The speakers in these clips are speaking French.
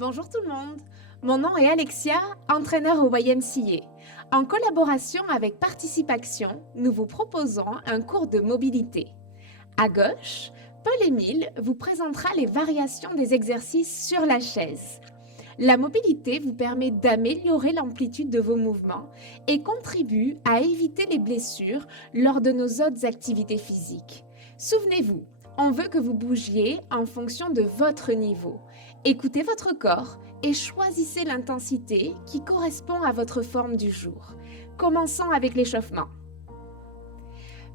Bonjour tout le monde, mon nom est Alexia, entraîneur au YMCA. En collaboration avec Participaction, nous vous proposons un cours de mobilité. À gauche, Paul-Émile vous présentera les variations des exercices sur la chaise. La mobilité vous permet d'améliorer l'amplitude de vos mouvements et contribue à éviter les blessures lors de nos autres activités physiques. Souvenez-vous, on veut que vous bougiez en fonction de votre niveau. Écoutez votre corps et choisissez l'intensité qui correspond à votre forme du jour. Commençons avec l'échauffement.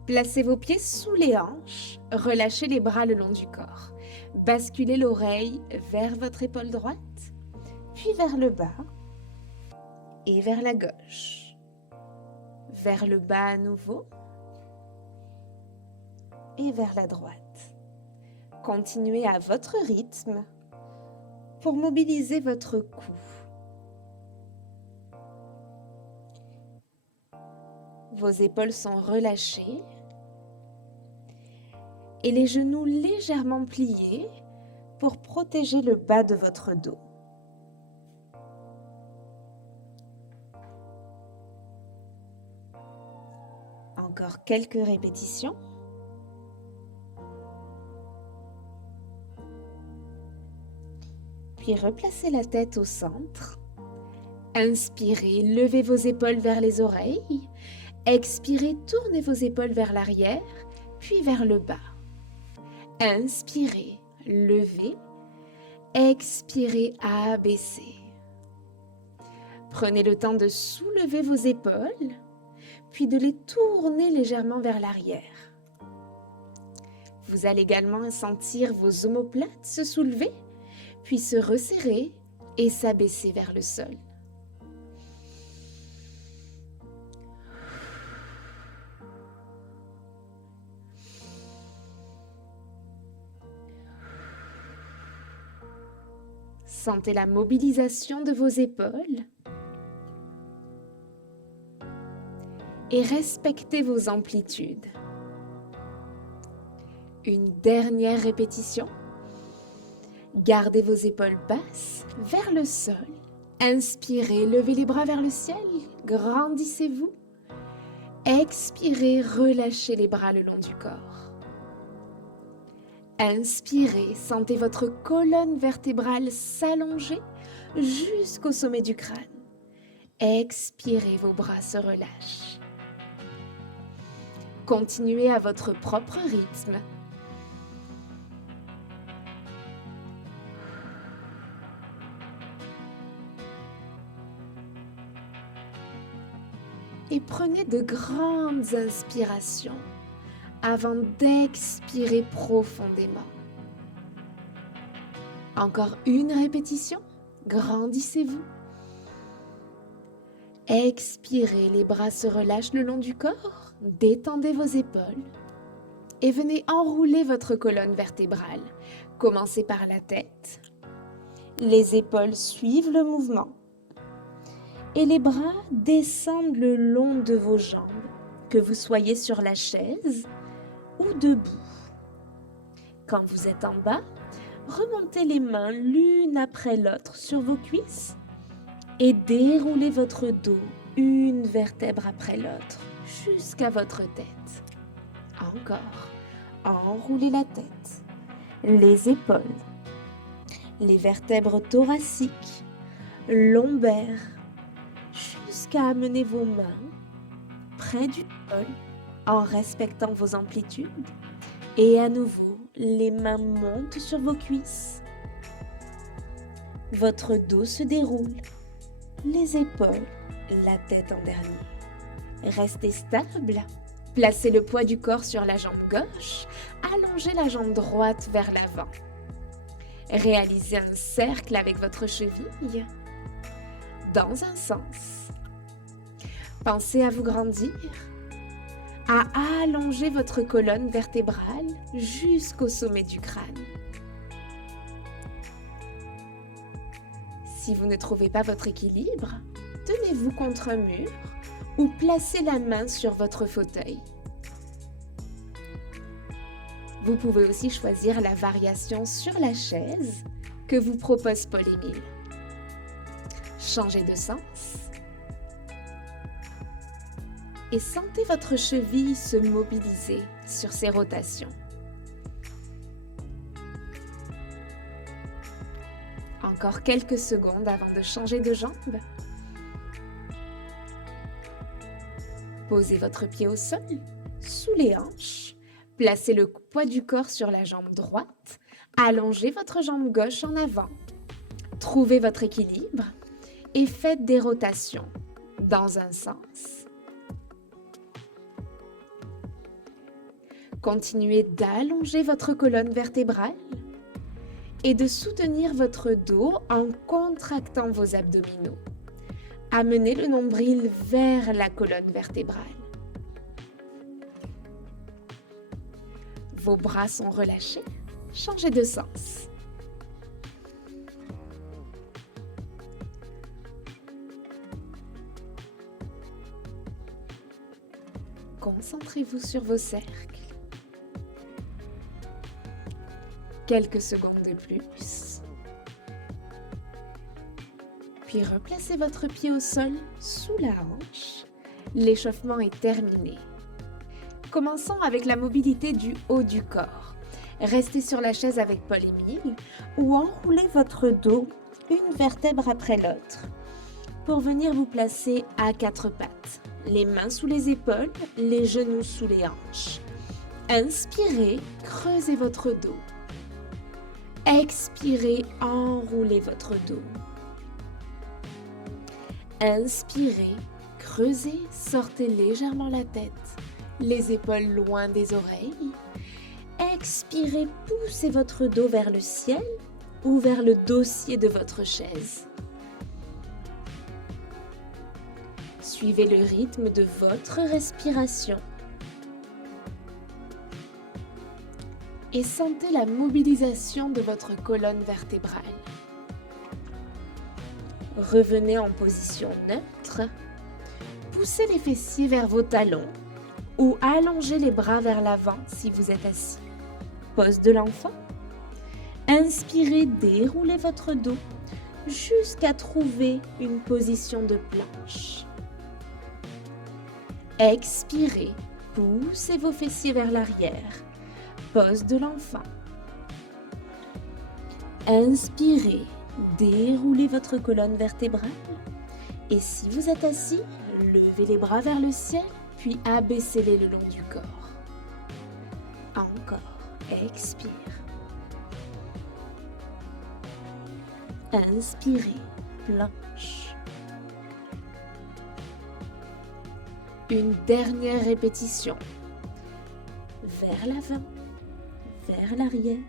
Placez vos pieds sous les hanches, relâchez les bras le long du corps. Basculez l'oreille vers votre épaule droite, puis vers le bas et vers la gauche. Vers le bas à nouveau et vers la droite. Continuez à votre rythme pour mobiliser votre cou. Vos épaules sont relâchées et les genoux légèrement pliés pour protéger le bas de votre dos. Encore quelques répétitions. Puis replacez la tête au centre. Inspirez, levez vos épaules vers les oreilles. Expirez, tournez vos épaules vers l'arrière, puis vers le bas. Inspirez, levez. Expirez, abaissez. Prenez le temps de soulever vos épaules, puis de les tourner légèrement vers l'arrière. Vous allez également sentir vos omoplates se soulever, puis se resserrer et s'abaisser vers le sol. Sentez la mobilisation de vos épaules et respectez vos amplitudes. Une dernière répétition. Gardez vos épaules basses vers le sol. Inspirez, levez les bras vers le ciel, grandissez-vous. Expirez, relâchez les bras le long du corps. Inspirez, sentez votre colonne vertébrale s'allonger jusqu'au sommet du crâne. Expirez, vos bras se relâchent. Continuez à votre propre rythme. Et prenez de grandes inspirations avant d'expirer profondément. Encore une répétition, grandissez-vous. Expirez, les bras se relâchent le long du corps, détendez vos épaules et venez enrouler votre colonne vertébrale. Commencez par la tête, les épaules suivent le mouvement. Et les bras descendent le long de vos jambes, que vous soyez sur la chaise ou debout. Quand vous êtes en bas, remontez les mains l'une après l'autre sur vos cuisses et déroulez votre dos une vertèbre après l'autre jusqu'à votre tête. Encore, enroulez la tête, les épaules, les vertèbres thoraciques, lombaires, jusqu'à amener vos mains près du sol en respectant vos amplitudes. Et à nouveau, les mains montent sur vos cuisses. Votre dos se déroule, les épaules, la tête en dernier. Restez stable. Placez le poids du corps sur la jambe gauche. Allongez la jambe droite vers l'avant. Réalisez un cercle avec votre cheville dans un sens. Pensez à vous grandir, à allonger votre colonne vertébrale jusqu'au sommet du crâne. Si vous ne trouvez pas votre équilibre, tenez-vous contre un mur ou placez la main sur votre fauteuil. Vous pouvez aussi choisir la variation sur la chaise que vous propose Paul-Émile. Changez de sens et sentez votre cheville se mobiliser sur ses rotations. Encore quelques secondes avant de changer de jambe. Posez votre pied au sol, sous les hanches. Placez le poids du corps sur la jambe droite. Allongez votre jambe gauche en avant. Trouvez votre équilibre et faites des rotations dans un sens. Continuez d'allonger votre colonne vertébrale et de soutenir votre dos en contractant vos abdominaux. Amenez le nombril vers la colonne vertébrale. Vos bras sont relâchés. Changez de sens. Concentrez-vous sur vos cercles. Quelques secondes de plus. Puis replacez votre pied au sol sous la hanche. L'échauffement est terminé. Commençons avec la mobilité du haut du corps. Restez sur la chaise avec Paul-Émile ou enroulez votre dos une vertèbre après l'autre pour venir vous placer à quatre pattes. Les mains sous les épaules, les genoux sous les hanches. Inspirez, creusez votre dos. Expirez, enroulez votre dos. Inspirez, creusez, sortez légèrement la tête, les épaules loin des oreilles. Expirez, poussez votre dos vers le ciel ou vers le dossier de votre chaise. Suivez le rythme de votre respiration et sentez la mobilisation de votre colonne vertébrale. Revenez en position neutre. Poussez les fessiers vers vos talons ou allongez les bras vers l'avant si vous êtes assis. Pose de l'enfant. Inspirez, déroulez votre dos jusqu'à trouver une position de planche. Expirez, poussez vos fessiers vers l'arrière. Pose de l'enfant. Inspirez, déroulez votre colonne vertébrale. Et si vous êtes assis, levez les bras vers le ciel, puis abaissez-les le long du corps. Encore, expire. Inspirez, planche. Une dernière répétition. Vers l'avant, vers l'arrière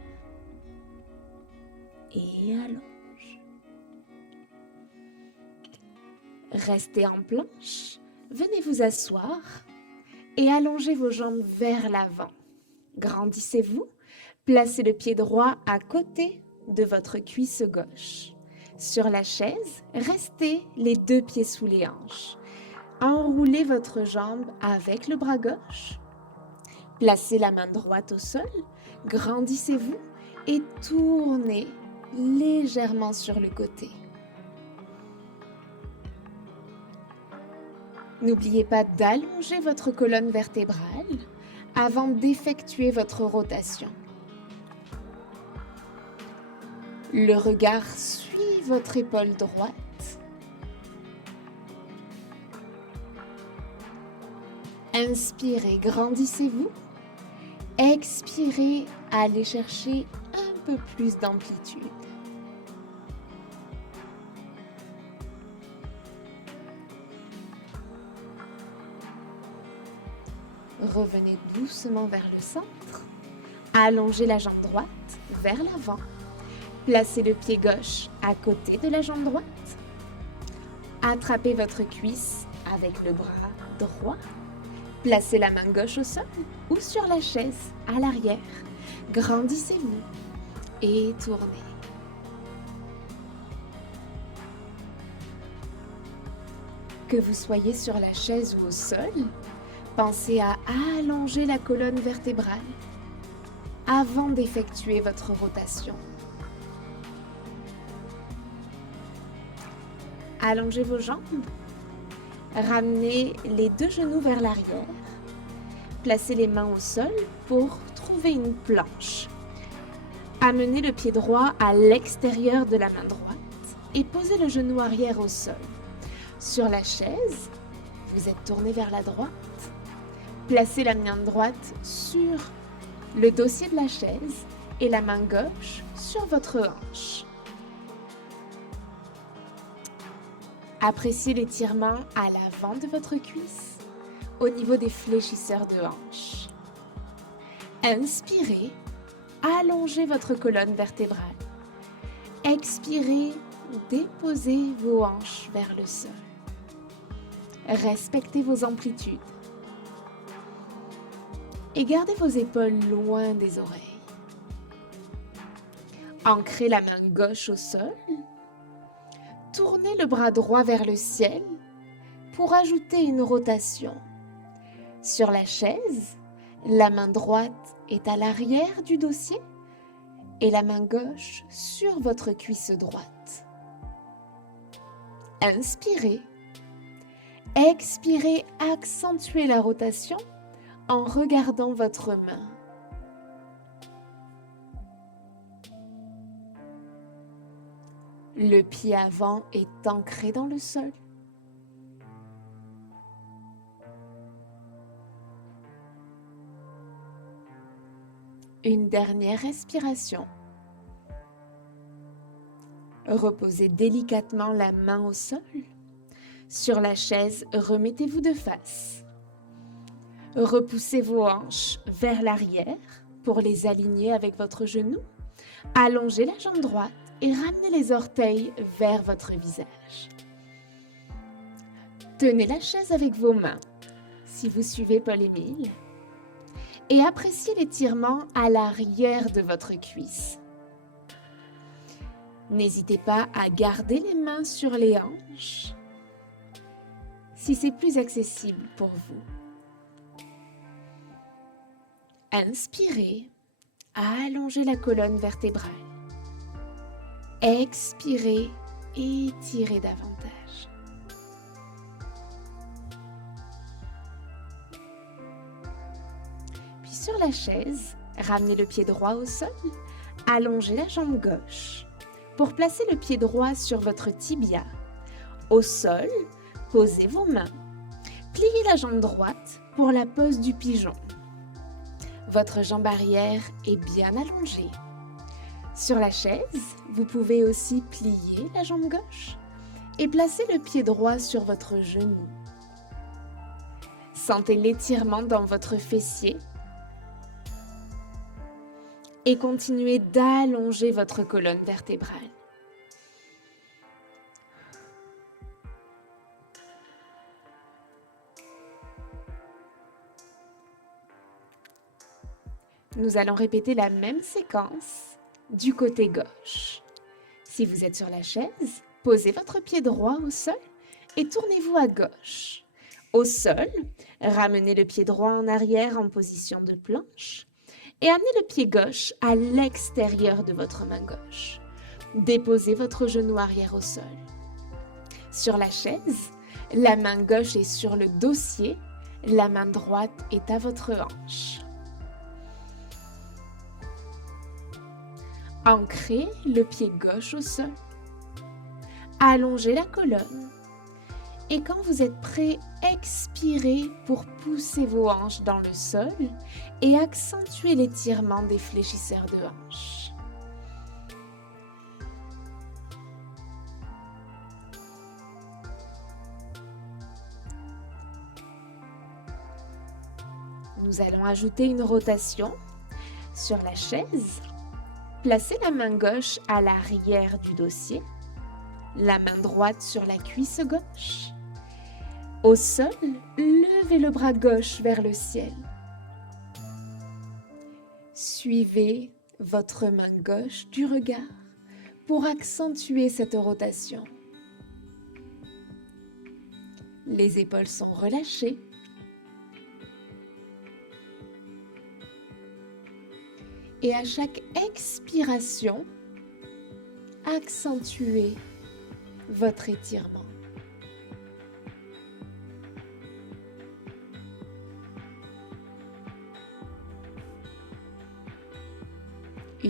et allonge. Restez en planche, venez vous asseoir et allongez vos jambes vers l'avant. Grandissez-vous, placez le pied droit à côté de votre cuisse gauche. Sur la chaise, restez les deux pieds sous les hanches. Enroulez votre jambe avec le bras gauche. Placez la main droite au sol, grandissez-vous et tournez légèrement sur le côté. N'oubliez pas d'allonger votre colonne vertébrale avant d'effectuer votre rotation. Le regard suit votre épaule droite. Inspirez, grandissez-vous. Expirez, allez chercher un peu plus d'amplitude. Revenez doucement vers le centre. Allongez la jambe droite vers l'avant. Placez le pied gauche à côté de la jambe droite. Attrapez votre cuisse avec le bras droit. Placez la main gauche au sol ou sur la chaise à l'arrière. Grandissez-vous et tournez. Que vous soyez sur la chaise ou au sol, pensez à allonger la colonne vertébrale avant d'effectuer votre rotation. Allongez vos jambes. Ramenez les deux genoux vers l'arrière. Placez les mains au sol pour trouver une planche. Amenez le pied droit à l'extérieur de la main droite et posez le genou arrière au sol. Sur la chaise, vous êtes tourné vers la droite. Placez la main droite sur le dossier de la chaise et la main gauche sur votre hanche. Appréciez l'étirement à l'avant de votre cuisse, au niveau des fléchisseurs de hanche. Inspirez, allongez votre colonne vertébrale. Expirez, déposez vos hanches vers le sol. Respectez vos amplitudes. Et gardez vos épaules loin des oreilles. Ancrez la main gauche au sol. Tournez le bras droit vers le ciel pour ajouter une rotation. Sur la chaise, la main droite est à l'arrière du dossier et la main gauche sur votre cuisse droite. Inspirez. Expirez, accentuez la rotation en regardant votre main. Le pied avant est ancré dans le sol. Une dernière respiration. Reposez délicatement la main au sol. Sur la chaise, remettez-vous de face. Repoussez vos hanches vers l'arrière pour les aligner avec votre genou. Allongez la jambe droite et ramenez les orteils vers votre visage. Tenez la chaise avec vos mains, si vous suivez Paul-Émile, et appréciez l'étirement à l'arrière de votre cuisse. N'hésitez pas à garder les mains sur les hanches, si c'est plus accessible pour vous. Inspirez, allongez la colonne vertébrale. Expirez, étirez davantage. Puis sur la chaise, ramenez le pied droit au sol, allongez la jambe gauche. Pour placer le pied droit sur votre tibia, au sol, posez vos mains. Pliez la jambe droite pour la pose du pigeon. Votre jambe arrière est bien allongée. Sur la chaise, vous pouvez aussi plier la jambe gauche et placer le pied droit sur votre genou. Sentez l'étirement dans votre fessier et continuez d'allonger votre colonne vertébrale. Nous allons répéter la même séquence du côté gauche. Si vous êtes sur la chaise, posez votre pied droit au sol et tournez-vous à gauche. Au sol, ramenez le pied droit en arrière en position de planche et amenez le pied gauche à l'extérieur de votre main gauche. Déposez votre genou arrière au sol. Sur la chaise, la main gauche est sur le dossier, la main droite est à votre hanche. Ancrez le pied gauche au sol. Allongez la colonne. Et quand vous êtes prêt, expirez pour pousser vos hanches dans le sol et accentuer l'étirement des fléchisseurs de hanches. Nous allons ajouter une rotation sur la chaise. Placez la main gauche à l'arrière du dossier, la main droite sur la cuisse gauche. Au sol, levez le bras gauche vers le ciel. Suivez votre main gauche du regard pour accentuer cette rotation. Les épaules sont relâchées. Et à chaque expiration, accentuez votre étirement.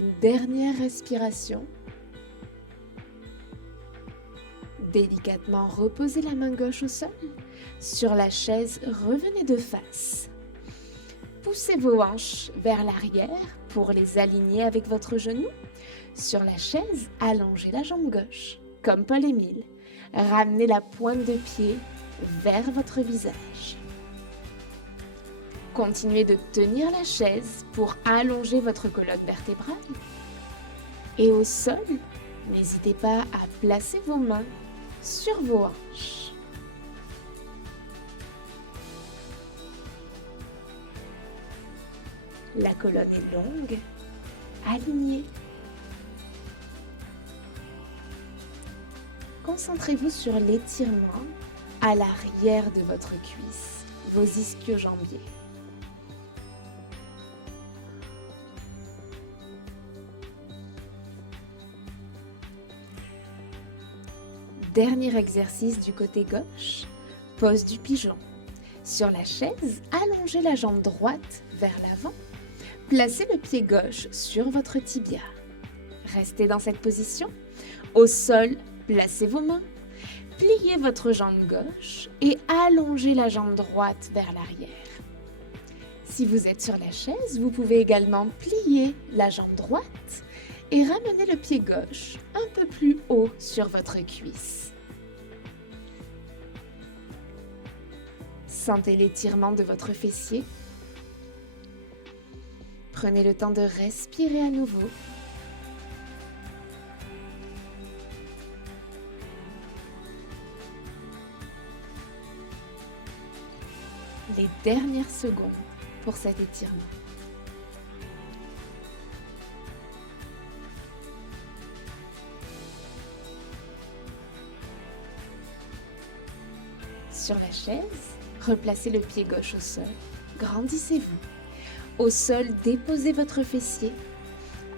une dernière respiration. Délicatement reposez la main gauche au sol. Sur la chaise, revenez de face. Poussez vos hanches vers l'arrière pour les aligner avec votre genou. Sur la chaise, allongez la jambe gauche, comme Paul-Émile. Ramenez la pointe de pied vers votre visage. Continuez de tenir la chaise pour allonger votre colonne vertébrale. Et au sol, n'hésitez pas à placer vos mains sur vos hanches. La colonne est longue, alignée. Concentrez-vous sur l'étirement à l'arrière de votre cuisse, vos ischio-jambiers. Dernier exercice du côté gauche, pose du pigeon. Sur la chaise, allongez la jambe droite vers l'avant. Placez le pied gauche sur votre tibia. Restez dans cette position. Au sol, placez vos mains. Pliez votre jambe gauche et allongez la jambe droite vers l'arrière. Si vous êtes sur la chaise, vous pouvez également plier la jambe droite et ramenez le pied gauche un peu plus haut sur votre cuisse. Sentez l'étirement de votre fessier. Prenez le temps de respirer à nouveau. Les dernières secondes pour cet étirement. Sur la chaise, replacez le pied gauche au sol, grandissez-vous. Au sol, déposez votre fessier,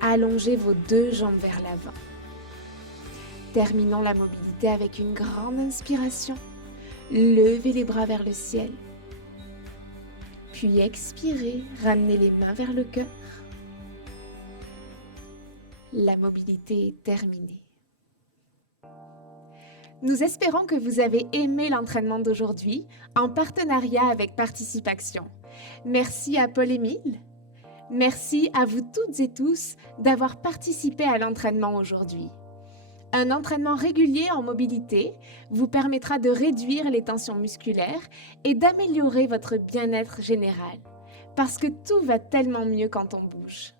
allongez vos deux jambes vers l'avant. Terminons la mobilité avec une grande inspiration. Levez les bras vers le ciel. Puis expirez, ramenez les mains vers le cœur. La mobilité est terminée. Nous espérons que vous avez aimé l'entraînement d'aujourd'hui en partenariat avec Participaction. Merci à Paul-Émile. Merci à vous toutes et tous d'avoir participé à l'entraînement aujourd'hui. Un entraînement régulier en mobilité vous permettra de réduire les tensions musculaires et d'améliorer votre bien-être général, parce que tout va tellement mieux quand on bouge.